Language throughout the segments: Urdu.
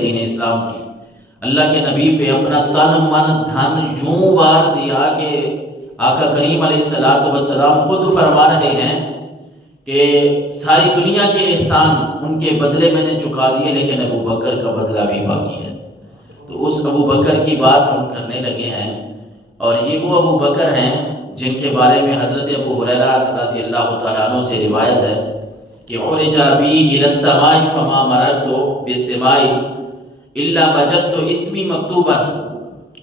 دین اسلام کی۔ اللہ کے نبی پہ اپنا تن من دھن یوں وار دیا کہ آقا کریم علیہ السلام خود فرما رہے ہیں کہ ساری دنیا کے احسان ان کے بدلے میں نے چکا دیے، لیکن ابو بکر کا بدلہ بھی باقی ہے۔ تو اس ابو بکر کی بات ہم کرنے لگے ہیں، اور یہ وہ ابو بکر ہیں جن کے بارے میں حضرت ابو ہریرہ رضی اللہ تعالیٰ عنہ سے روایت ہے کہ عرج بی الی السماء فما مررت بسماء الا وجدت اسمی مکتوبا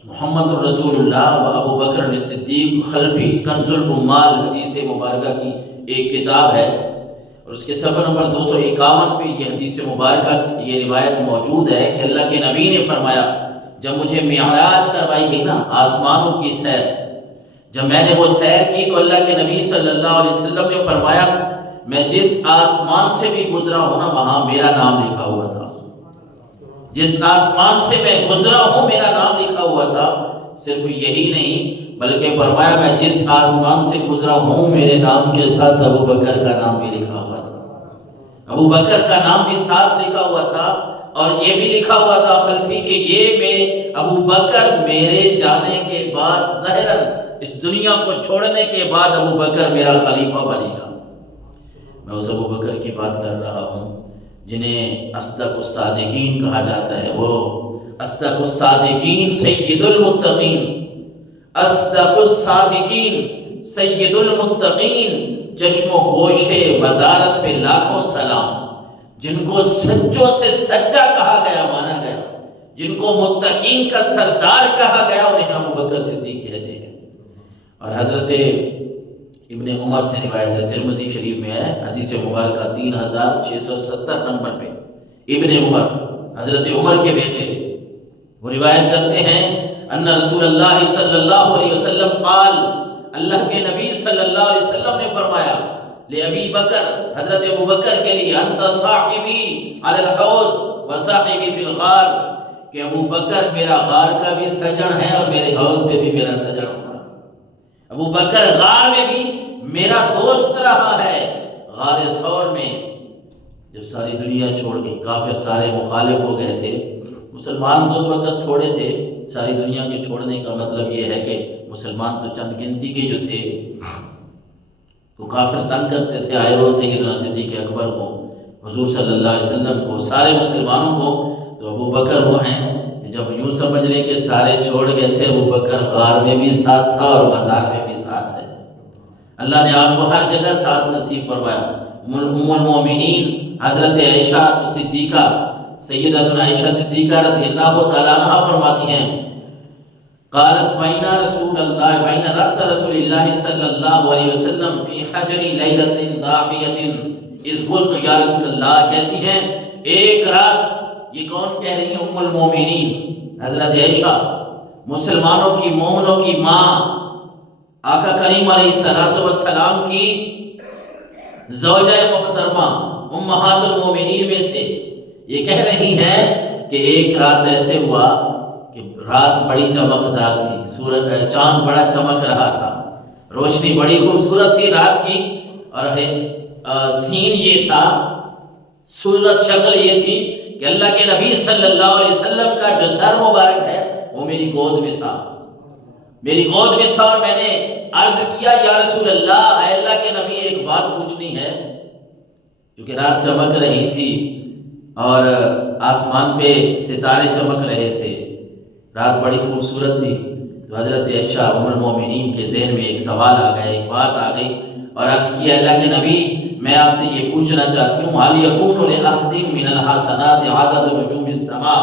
محمد الرسول اللہ و ابو بکر الصدیق خلفی کنز العمال، حدیث مبارکہ کی ایک کتاب ہے، اور اس کے صفحہ نمبر 251 پہ یہ حدیث مبارکہ یہ روایت موجود ہے کہ اللہ کے نبی نے فرمایا، جب مجھے معراج کروائی گئی نا، آسمانوں کی سیر، جب میں نے وہ سیر کی تو اللہ کے نبی صلی اللہ علیہ وسلم نے فرمایا میں جس آسمان سے بھی گزرا ہوں نا وہاں میرا نام لکھا ہوا تھا، جس آسمان سے میں گزرا ہوں میرا نام لکھا ہوا تھا۔ صرف یہی نہیں بلکہ فرمایا میں جس آسمان سے گزرا ہوں میرے نام کے ساتھ ابو بکر کا نام بھی لکھا ہوا تھا، ابو بکر کا نام بھی ساتھ لکھا ہوا تھا، اور یہ بھی لکھا ہوا تھا خلفی کہ یہ میں ابو بکر میرے جانے کے بعد ظاہراً اس دنیا کو چھوڑنے کے بعد ابو بکر میرا خلیفہ بنے گا۔ میں اس ابو بکر کی بات کر رہا ہوں جنہیں اصدق الصادقین کہا جاتا ہے، وہ اصدق الصادقین سید المتقین، اصدق الصادقین سید المتقین، چشم و گوش وزارت پہ لاکھوں سلام، جن کو سچوں سے سچا کہا گیا، مانا گیا، جن کو متقین کا سردار کہا گیا، انہیں ابو بکر صدیق کہتے ہیں۔ اور حضرت ابن عمر سے روایت ہے، ترمذی شریف میں ہے، حدیث مبارکہ 3670 نمبر پہ، ابن عمر حضرت عمر کے بیٹے وہ روایت کرتے ہیں ان رسول اللہ صلی اللہ علیہ وسلم قال، اللہ کے نبی صلی اللہ علیہ وسلم نے فرمایا لأبی بکر، حضرت ابو بکر کے لیے، انت صاحبی علی الحوض و صاحبی فی الغار، کہ ابو بکر میرا غار کا بھی سجن ہے اور میرے حوض پہ بھی میرا سجن ہوگا۔ ابو بکر غار میں بھی میرا دوست رہا ہے۔ غار ثور میں جب ساری دنیا چھوڑ گئی، کافر سارے مخالف ہو گئے تھے، مسلمان تو اس وقت تھوڑے تھے، ساری دنیا کے چھوڑنے کا مطلب یہ ہے کہ مسلمان تو چند گنتی کے جو تھے، تو کافر تنگ کرتے تھے آئے روز سیدنا صدیق اکبر کو، حضور صلی اللہ علیہ وسلم کو، سارے مسلمانوں کو۔ تو ابو بکر وہ ہیں جب یوں سمجھ لیں کہ سارے چھوڑ گئے تھے، ابو بکر غار میں بھی ساتھ تھا اور مزار میں بھی ساتھ ہے۔ اللہ نے آپ کو ہر جگہ ساتھ نصیب فرمایا۔ ام المومنین حضرت عائشہ صدیقہ، سیدتنا عائشہ صدیقہ رضی اللہ تعالیٰ عنہ فرماتی ہیں، قالت بین رسول اللہ بین رقص رسول اللہ صلی اللہ علیہ وسلم فی حجر لیلۃ ضاحیۃ اذ قلت یا رسول اللہ، کہتی ہیں ایک رات، یہ کون کہہ رہی ہیں؟ ام المومنین حضرت عائشہ، مسلمانوں کی، مومنوں کی ماں، آقا کریم علیہ السلام کی زوجہ محترمہ، امہات المومنین میں سے، یہ کہہ رہی ہیں کہ ایک رات ایسے ہوا کہ رات بڑی چمکدار تھی، سورج چاند بڑا چمک رہا تھا، روشنی بڑی خوبصورت تھی رات کی، اور سین یہ تھا، صورت شکل یہ تھی کہ اللہ کے نبی صلی اللہ علیہ وسلم کا جو سر مبارک ہے وہ میری گود میں تھا، میری گود میں تھا، اور میں نے عرض کیا یا رسول اللہ، اے اللہ کے نبی ایک بات پوچھنی ہے، کیونکہ رات چمک رہی تھی اور آسمان پہ ستارے چمک رہے تھے، رات بڑی خوبصورت تھی۔ تو حضرت عائشہ ام المومنین کے ذہن میں ایک سوال آ گیا، ایک بات آ گئی، اور عرض کیا اللہ کے نبی میں آپ سے یہ پوچھنا چاہتی ہوں، هل يكون لأحد من الحسنات عدد نجوم السماء،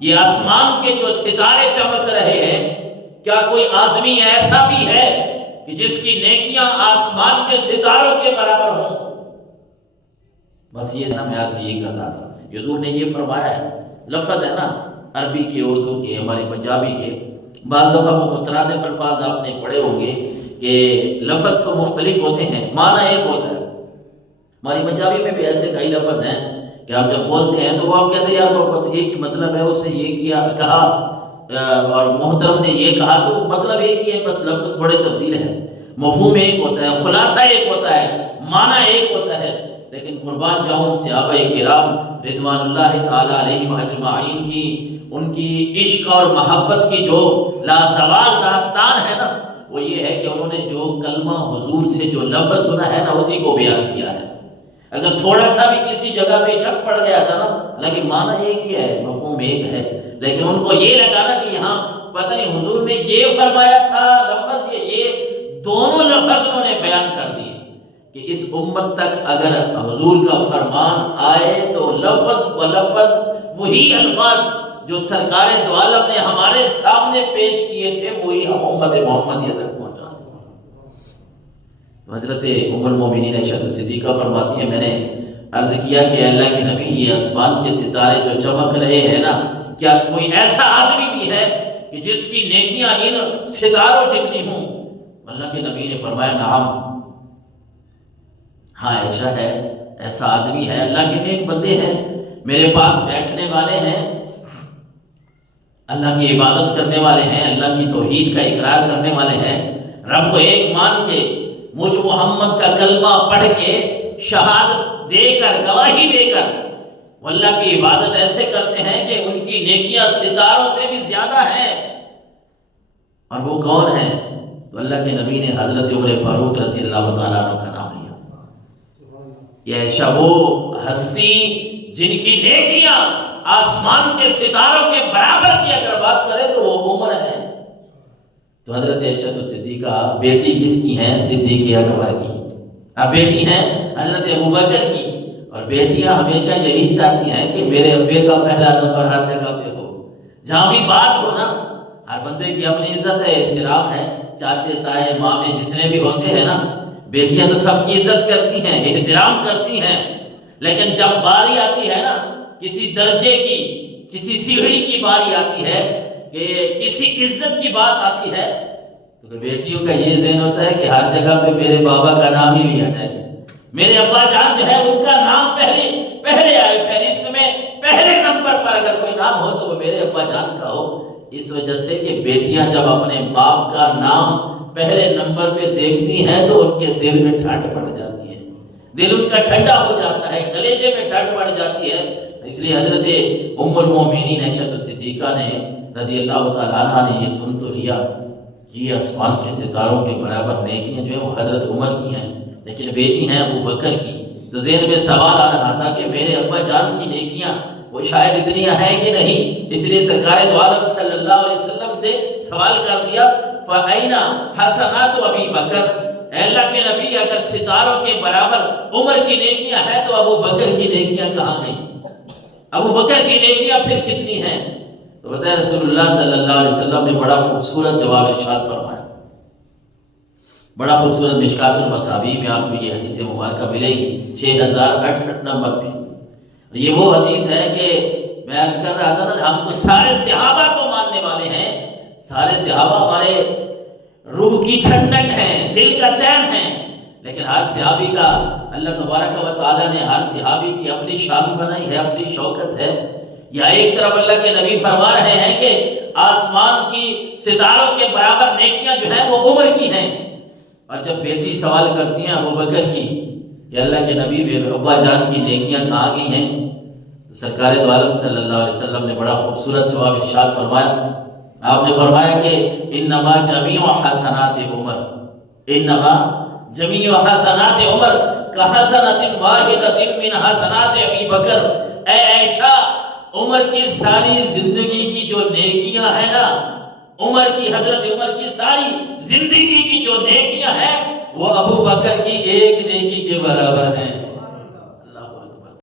یہ آسمان کے جو ستارے چمک رہے ہیں، کیا کوئی آدمی ایسا بھی ہے کہ جس کی نیکیاں آسمان کے ستاروں کے برابر ہوں؟ بس یہ نا، میں عرض یہ کر رہا تھا، حضور نے یہ فرمایا ہے، لفظ ہے نا عربی کے، اردو کے، ہمارے پنجابی کے، بعض دفعہ وہ مترادف الفاظ آپ نے پڑھے ہوں گے کہ لفظ تو مختلف ہوتے ہیں، معنی ایک ہوتا ہے۔ ہماری پنجابی میں بھی ایسے کئی لفظ ہیں کہ ہم جب بولتے ہیں تو وہ آپ کہتے ہیں یار بس ایک ہی مطلب ہے، اس نے یہ کیا کہا اور محترم نے یہ کہا، تو مطلب ایک ہی ہے، بس لفظ تھوڑے تبدیل ہیں، مفہوم ایک ہوتا ہے، خلاصہ ایک ہوتا ہے، معنی ایک ہوتا ہے۔ لیکن قربان جاؤں صحابہ کرام رضوان اللہ تعالیٰ علیہم اجمعین کی ان کی عشق اور محبت کی جو لازوال داستان ہے نا، وہ یہ ہے کہ انہوں نے جو کلمہ حضور سے جو لفظ سنا ہے نا اسی کو بیان کیا ہے۔ اگر تھوڑا سا بھی کسی جگہ پہ شک پڑ گیا تھا نا، حالانکہ معنی ایک ہی ہے، مفہوم ایک ہے، لیکن ان کو یہ لگا نا کہ یہاں پتہ نہیں حضور نے یہ فرمایا تھا لفظ، یہ دونوں لفظ انہوں نے بیان کر دیے کہ اس امت تک اگر حضور کا فرمان آئے تو لفظ و لفظ وہی الفاظ جو سرکار دو عالم نے ہمارے سامنے پیش کیے تھے وہی ہم امت محمدیہ تک پہنچا دیں۔ حضرت ام المومنین عائشہ صدیقہ فرماتی ہیں، میں نے عرض کیا کہ اللہ کے نبی یہ آسمان کے ستارے جو چمک رہے ہیں نا، کیا کوئی ایسا آدمی بھی ہے کہ جس کی نیکیاں ان ستاروں جتنی ہوں؟ اللہ کے نبی نے فرمایا نعم، ہاں عائشہ ہے، ایسا آدمی ہے، اللہ کے نیک بندے ہیں، میرے پاس بیٹھنے والے ہیں، اللہ کی عبادت کرنے والے ہیں، اللہ کی توحید کا اقرار کرنے والے ہیں، رب کو ایک مان کے مجھ محمد کا کلمہ پڑھ کے شہادت دے کر گواہی دے کر وہ اللہ کی عبادت ایسے کرتے ہیں کہ ان کی نیکیاں ستاروں سے بھی زیادہ ہیں۔ اور وہ کون ہیں؟ تو اللہ کے نبی نے حضرت عمر فاروق رضی اللہ تعالیٰ عنہ کا نام لیا۔ یہ عائشہ وہ ہستی جن کی نیکیاں آسمان کے ستاروں کے برابر کی اگر بات کرے تو وہ عمر ہے۔ تو حضرت عائشہ صدیقہ بیٹی کس کی ہیں؟ صدیق اکبر کی۔ اب بیٹی ہیں حضرت ابوبکر کی، اور بیٹیاں ہمیشہ یہی چاہتی ہیں کہ میرے ابے کا پہلا نمبر ہر جگہ پہ ہو، جہاں بھی بات ہو نا، ہر بندے کی اپنی عزت ہے، احترام ہے، چاچے تائے مامے جتنے بھی ہوتے ہیں نا، بیٹیاں تو سب کی عزت کرتی ہیں، احترام کرتی ہیں، لیکن جب باری آتی ہے نا کسی درجے کی، کسی سیڑھی کی باری آتی ہے کہ کسی عزت کی بات آتی ہے تو بیٹیوں کا یہ ذہن ہوتا ہے کہ ہر جگہ پہ میرے بابا کا نام ہی لیا جائے، میرے ابا جان جو ہے ان کا نام پہلے آئے، فہرست میں پہلے نمبر پر اگر کوئی نام ہو تو وہ میرے ابا جان کا ہو۔ اس وجہ سے کہ بیٹیاں جب اپنے باپ کا نام پہلے نمبر پہ دیکھتی ہیں تو ان کے دل میں ٹھنڈ پڑ جاتی ہے، دل ان کا ٹھنڈا ہو جاتا ہے، کلیجے میں ٹھنڈ پڑ جاتی ہے۔ اس لیے حضرت ام المومنین عائشہ صدیقہ نے رضی اللہ تعالیٰ عنہ نے یہ سن تو لیا، یہ آسمان کے ستاروں کے برابر نیکیاں جو ہیں وہ حضرت عمر کی ہیں، لیکن بیٹی ہیں ابو بکر کی۔ تو ذہن میں سوال آ رہا تھا کہ میرے ابا جان کی نیکیاں وہ شاید اتنی ہیں کہ نہیں، اس لیے سرکار دو عالم صلی اللہ علیہ وسلم سے سوال کر دیا فَأَيْنَ حَسَنَاتُ أَبِي بَكْرٍ، اے اللہ کے نبی اگر ستاروں کے برابر عمر کی نیکیاں ہیں تو ابو بکر کی نیکیاں کہاں گئیں؟ ابو بکر کی نیکیاں پھر کتنی ہیں؟ تو بتائیں رسول اللہ صلی اللہ علیہ وسلم نے بڑا خوبصورت جواب ارشاد فرمایا، بڑا خوبصورت مشکات المصابیح میں آپ کو یہ حدیث مبارکہ ملے گی 6068 نمبر پہ۔ یہ وہ حدیث ہے کہ میں عرض کر رہا تھا نا، ہم تو سارے صحابہ کو ماننے والے ہیں، سارے صحابہ ہمارے روح کی ٹھنڈک ہیں، دل کا چین ہیں، لیکن ہر صحابی کا اللہ تبارک و تعالیٰ نے ہر صحابی کی اپنی شان بنائی ہے، اپنی شوکت ہے۔ یا ایک طرف اللہ کے نبی فرما رہے ہیں کہ آسمان کی ستاروں کے برابر نیکیاں جو ہیں وہ عمر کی ہیں، اور جب بیٹی سوال کرتی ہیں ابو بکر کی کہ اللہ کے نبی ابا جان کی نیکیاں کہاں گئی ہیں، تو سرکار دو عالم صلی اللہ علیہ وسلم نے بڑا خوبصورت جواب ارشاد فرمایا۔ آپ نے فرمایا کہ انما جمیع حسنات عمر، انما جمیع حسنات عمر کحسنۃ واحدۃ من حسنات ابی بکر، اے عائشہ عمر کی ساری زندگی کی جو نیکیاں ہیں نا، عمر کی، حضرت عمر کی ساری زندگی کی جو نیکیاں ہیں وہ ابو بکر کی ایک نیکی کے برابر ہیں۔